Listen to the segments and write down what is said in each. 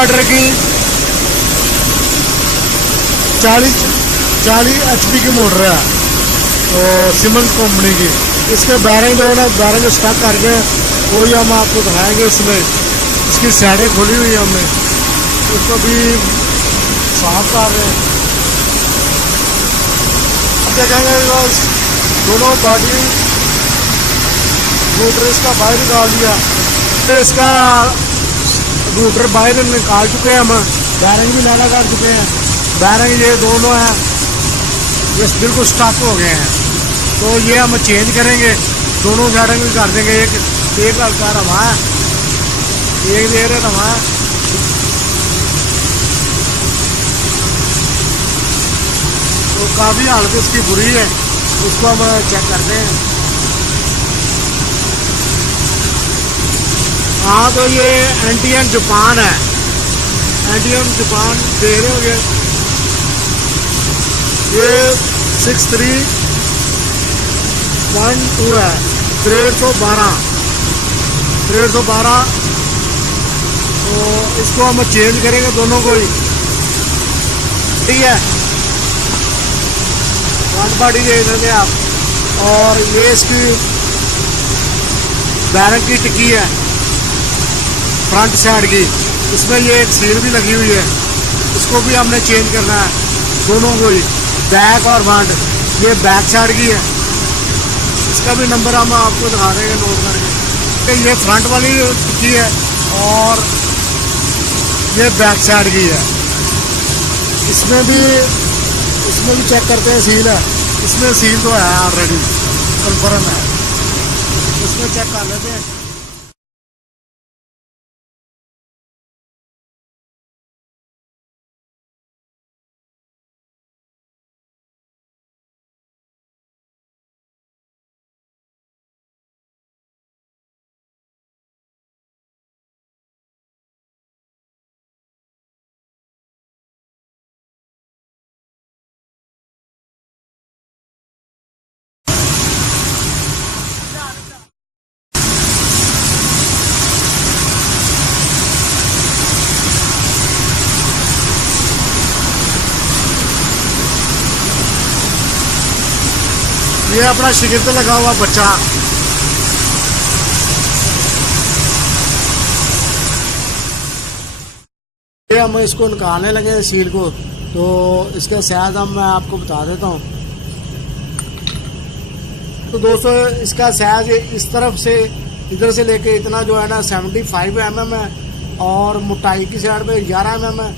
Water की 40 HP की motor है, तो सिमंस कंपनी की। इसके बैरिंग जो है ना, बैरिंग स्टक करके वही हम आपको दिखाएंगे। इसमें इसकी साइडें खुली हुई है, हमने उसको भी साफ कर रहे हैं। अब देखेंगे दोनों बॉडी रूटर इसका बाहर निकाल दिया, फिर इसका रूटर बाहर निकाल चुके हैं हम, बैरिंग भी लगा कर चुके हैं। बैरिंग ये दोनों हैं, ये बिल्कुल स्टक हो गए हैं, तो ये हम चेंज करेंगे। दोनों साइडें भी कर देंगे। एक हल्का रवा है, एक दे रहे रवा है। तो काफ़ी हालत इसकी बुरी है, उसको हम चेक करते हैं। हाँ, तो ये एंटीएन जापान है, एंटीएन जापान दे रहे होंगे। ये 63.2 है, 1.5 तो इसको हम चेंज करेंगे दोनों को ही, ठीक है। वन बॉडी दे देंगे आप। और ये इसकी बैरिंग की टिक्की है फ्रंट साइड की, इसमें ये एक सील भी लगी हुई है, इसको भी हमने चेंज करना है दोनों को ही, बैक और फ्रंट। ये बैक साइड की है, इसका भी नंबर हम आपको दिखा देंगे नोट करके। ये फ्रंट वाली टिक्की है और ये बैक साइड की है। इसमें भी चेक करते हैं सील है, इसमें सील तो है ऑलरेडी, कन्फर्म है, इसमें चेक कर लेते हैं। ये अपना शिगिर्द लगा हुआ बच्चा, ये हम इसको निकालने लगे सील को। तो इसका साइज मैं आपको बता देता हूँ। तो दोस्तों, इसका साइज इस तरफ से इधर से लेके इतना जो है ना 75 mm है, और मोटाई की साइड में 11 mm है।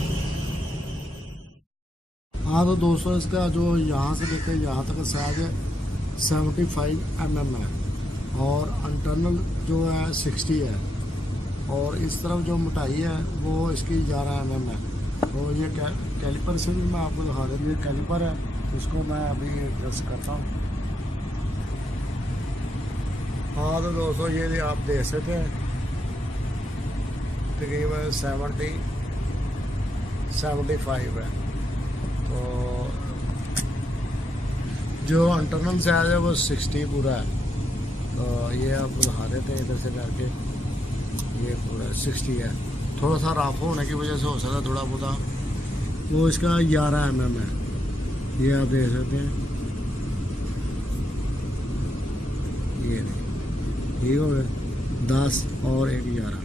हाँ, तो दोस्तों इसका जो यहाँ से लेकर यहाँ तक साइज है 75 mm है, और इंटरनल जो है 60 है, और इस तरफ जो मोटाई है वो इसकी 11 mm है। तो ये कैलिपर से भी मैं आपको दिखा दूँ, ये कैलिपर है, इसको मैं अभी एडजस्ट करता हूँ। हाँ, तो दोस्तों ये भी आप देख सकते हैं तकरीबन 75 है। तो जो इंटरनल साइज है वो 60 पूरा है। तो ये आप दिखा देते हैं इधर से करके, ये पूरा 60 है। थोड़ा सा राफ होने की वजह से हो सकता है थोड़ा बहुत। वो इसका 11 mm है, ये आप देख सकते हैं। ये ठीक हो गया, 10 और एक 11,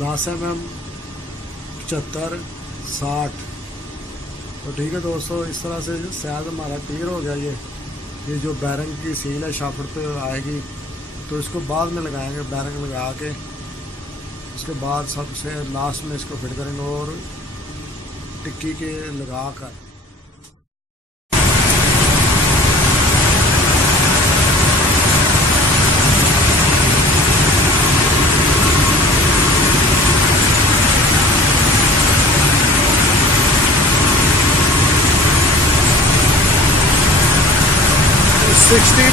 10 mm, 75, 60। तो ठीक है दोस्तों, इस तरह से साइज हमारा क्लियर हो गया। ये जो बैरिंग की सील है शाफ्ट पे आएगी, तो इसको बाद में लगाएंगे। बैरिंग लगा के उसके बाद सबसे लास्ट में इसको फिट करेंगे और टिक्की के लगा कर।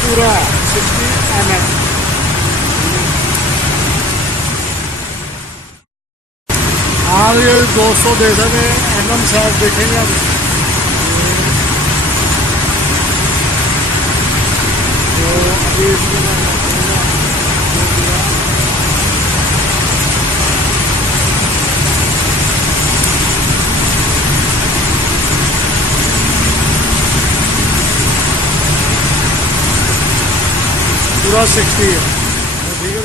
पूरा 60 mm। हाँ, ये 200 दे देंगे mm साइज देखेंगे अब। तो अभी इसमें क्रॉस 60 है, ठीक है।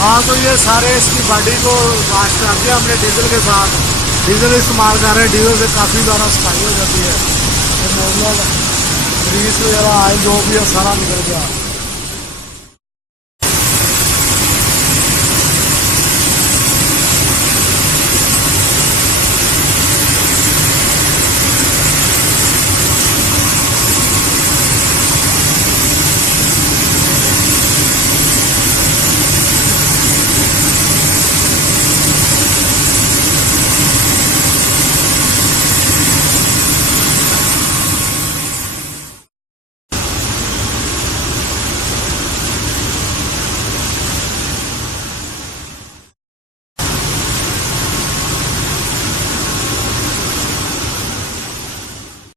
हाँ, तो ये सारे इसकी बॉडी को वाश कर दिया हमने डीजल के साथ। डीजल इस्तेमाल कर रहे हैं, डीजल से काफ़ी ज़्यादा सफाई हो जाती है, तो नॉर्मल ग्रीस वगैरह आयल जो भी है सारा निकल गया।